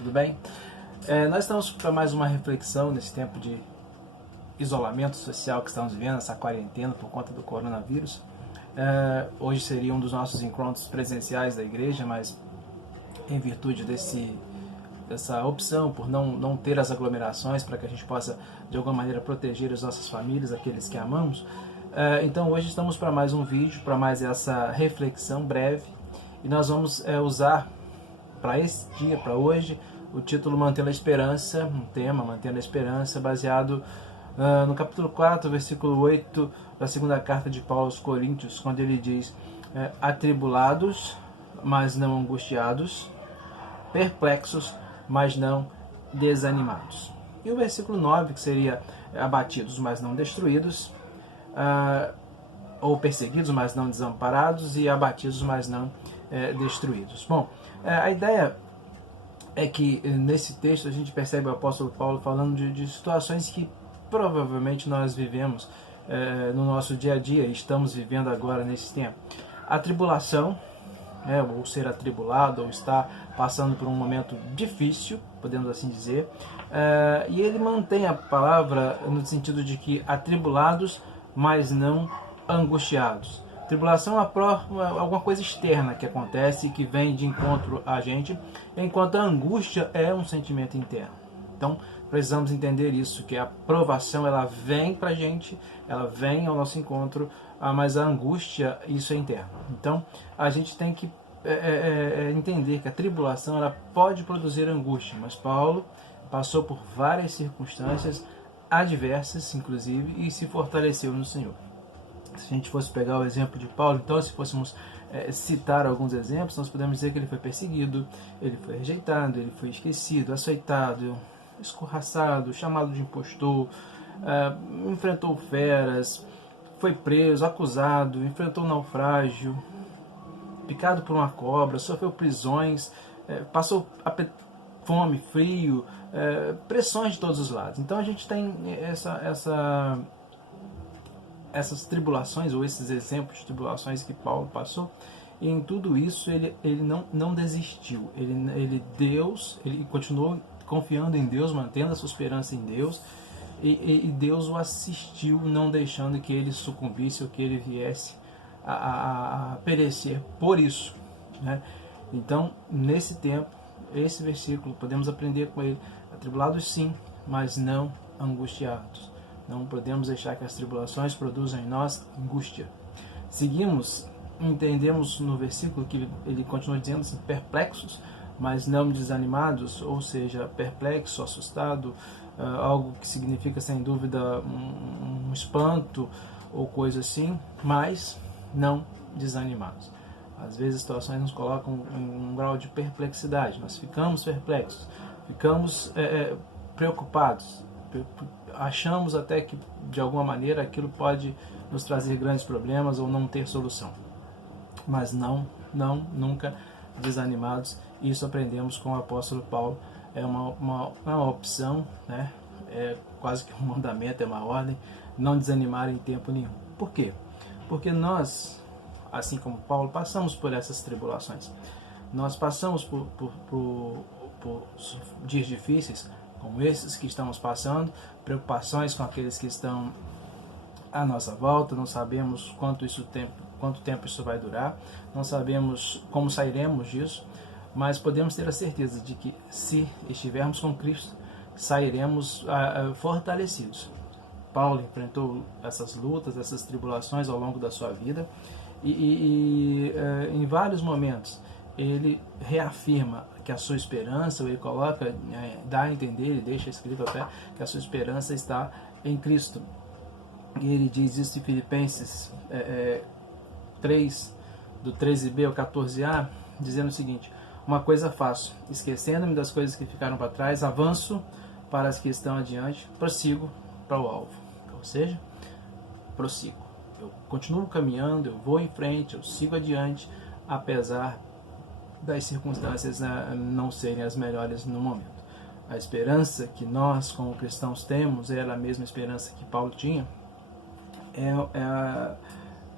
tudo bem? Nós estamos para mais uma reflexão nesse tempo de isolamento social que estamos vivendo, essa quarentena por conta do coronavírus. Hoje seria um dos nossos encontros presenciais da igreja, mas em virtude dessa opção por não ter as aglomerações, para que a gente possa de alguma maneira proteger as nossas famílias, aqueles que amamos. Então hoje estamos para mais um vídeo, para mais essa reflexão breve, e nós vamos usar para esse dia, para hoje, o título Mantendo a Esperança, um tema, Mantendo a Esperança, baseado no capítulo 4, versículo 8 da segunda carta de Paulo aos Coríntios, quando ele diz: atribulados, mas não angustiados, perplexos, mas não desanimados. E o versículo 9, que seria abatidos, mas não destruídos, ou perseguidos, mas não desamparados, e abatidos, mas não destruídos. Bom, a ideia é que nesse texto a gente percebe o apóstolo Paulo falando de situações que provavelmente nós vivemos no nosso dia a dia, e estamos vivendo agora nesse tempo. A tribulação, ou ser atribulado, ou estar passando por um momento difícil, podemos assim dizer, e ele mantém a palavra no sentido de que atribulados, mas não angustiados. Tribulação é alguma coisa externa que acontece e que vem de encontro a gente, enquanto a angústia é um sentimento interno. Então, precisamos entender isso, que a provação ela vem para a gente, ela vem ao nosso encontro, mas a angústia, isso é interno. Então, a gente tem que entender que a tribulação ela pode produzir angústia, mas Paulo passou por várias circunstâncias adversas, inclusive, e se fortaleceu no Senhor. Se a gente fosse pegar o exemplo de Paulo, então, se fôssemos citar alguns exemplos, nós podemos dizer que ele foi perseguido, ele foi rejeitado, ele foi esquecido, açoitado, escorraçado, chamado de impostor, enfrentou feras, foi preso, acusado, enfrentou naufrágio, picado por uma cobra, sofreu prisões, passou fome, frio, pressões de todos os lados. Então a gente tem essas tribulações, ou esses exemplos de tribulações que Paulo passou, e em tudo isso ele não desistiu, ele continuou confiando em Deus, mantendo a sua esperança em Deus, e Deus o assistiu, não deixando que ele sucumbisse ou que ele viesse a perecer por isso, né? Então, nesse tempo, esse versículo, podemos aprender com ele: atribulados sim, mas não angustiados. Não podemos deixar que as tribulações produzam em nós angústia. Seguimos, entendemos no versículo que ele continua dizendo assim: perplexos, mas não desanimados, ou seja, perplexo, assustado, algo que significa sem dúvida um espanto ou coisa assim, mas não desanimados. Às vezes as situações nos colocam em um grau de perplexidade, nós ficamos perplexos, ficamos preocupados, achamos até que de alguma maneira aquilo pode nos trazer grandes problemas ou não ter solução, mas nunca desanimados. Isso aprendemos com o apóstolo Paulo. É uma opção, né? É quase que um mandamento, é uma ordem: não desanimar em tempo nenhum. Por quê? Porque nós, assim como Paulo, passamos por essas tribulações. Nós passamos por dias difíceis, como esses que estamos passando, preocupações com aqueles que estão à nossa volta, não sabemos quanto tempo isso vai durar, não sabemos como sairemos disso, mas podemos ter a certeza de que, se estivermos com Cristo, sairemos fortalecidos. Paulo enfrentou essas lutas, essas tribulações ao longo da sua vida, e em vários momentos ele reafirma que a sua esperança, ou ele coloca, dá a entender, ele deixa escrito até, que a sua esperança está em Cristo. E ele diz isso em Filipenses 3, do 13b ao 14a, dizendo o seguinte: uma coisa faço, esquecendo-me das coisas que ficaram para trás, avanço para as que estão adiante, prossigo para o alvo. Ou seja, prossigo. Eu continuo caminhando, eu vou em frente, eu sigo adiante, apesar das circunstâncias não serem as melhores no momento. A esperança que nós, como cristãos, temos era a mesma esperança que Paulo tinha. É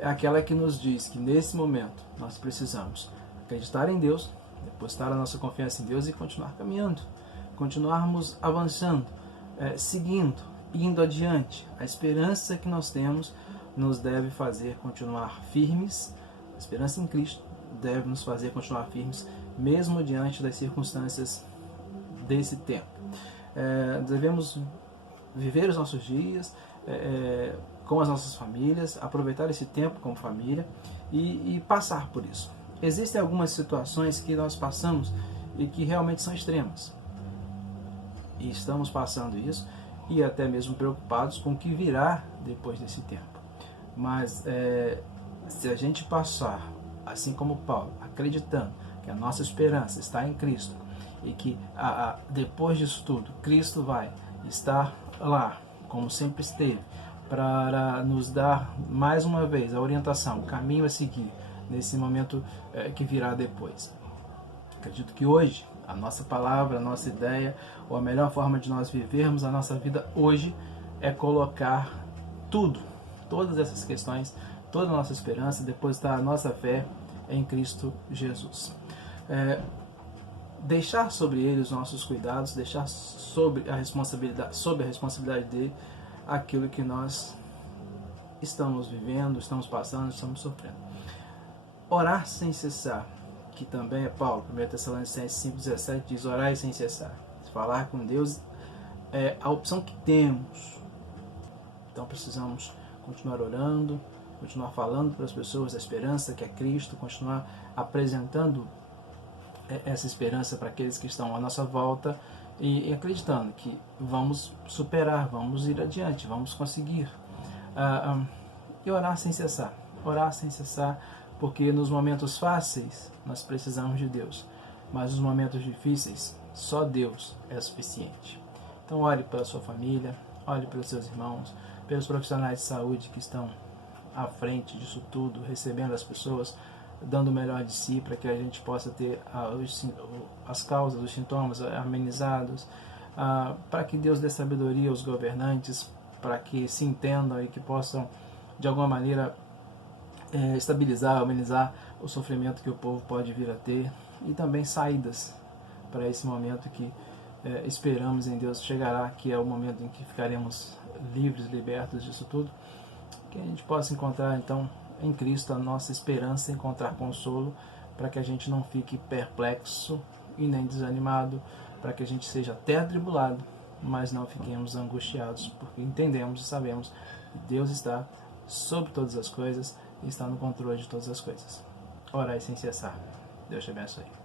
aquela que nos diz que nesse momento nós precisamos acreditar em Deus, depositar a nossa confiança em Deus e continuar caminhando, continuarmos avançando, seguindo, indo adiante. A esperança que nós temos nos deve fazer continuar firmes, a esperança em Cristo deve nos fazer continuar firmes, mesmo diante das circunstâncias desse tempo. Devemos viver os nossos dias com as nossas famílias, aproveitar esse tempo como família e passar por isso. Existem algumas situações que nós passamos e que realmente são extremas. E estamos passando isso e até mesmo preocupados com o que virá depois desse tempo. Mas se a gente passar, assim como Paulo, acreditando que a nossa esperança está em Cristo e que depois disso tudo, Cristo vai estar lá, como sempre esteve, para nos dar mais uma vez a orientação, o caminho a seguir nesse momento que virá depois. Acredito que hoje a nossa palavra, a nossa ideia, ou a melhor forma de nós vivermos a nossa vida hoje é colocar tudo, todas essas questões, toda a nossa esperança, depositar a nossa fé em Cristo Jesus. Deixar sobre ele os nossos cuidados, deixar sob a responsabilidade dele aquilo que nós estamos vivendo, estamos passando, estamos sofrendo. Orar sem cessar, que também é Paulo, 1 Tessalonicenses 5,17 diz: orar sem cessar. Falar com Deus é a opção que temos. Então precisamos continuar orando, continuar falando para as pessoas da esperança que é Cristo, continuar apresentando essa esperança para aqueles que estão à nossa volta e acreditando que vamos superar, vamos ir adiante, vamos conseguir. E orar sem cessar, porque nos momentos fáceis nós precisamos de Deus, mas nos momentos difíceis só Deus é suficiente. Então ore pela sua família, ore pelos seus irmãos, pelos profissionais de saúde que estão à frente disso tudo, recebendo as pessoas, dando o melhor de si para que a gente possa ter as causas, os sintomas amenizados, para que Deus dê sabedoria aos governantes, para que se entendam e que possam de alguma maneira estabilizar, amenizar o sofrimento que o povo pode vir a ter, e também saídas para esse momento que esperamos em Deus chegará, que é o momento em que ficaremos livres, libertos disso tudo, que a gente possa encontrar então em Cristo a nossa esperança, encontrar consolo, para que a gente não fique perplexo e nem desanimado, para que a gente seja até atribulado, mas não fiquemos angustiados, porque entendemos e sabemos que Deus está sobre todas as coisas e está no controle de todas as coisas. Orai sem cessar. Deus te abençoe.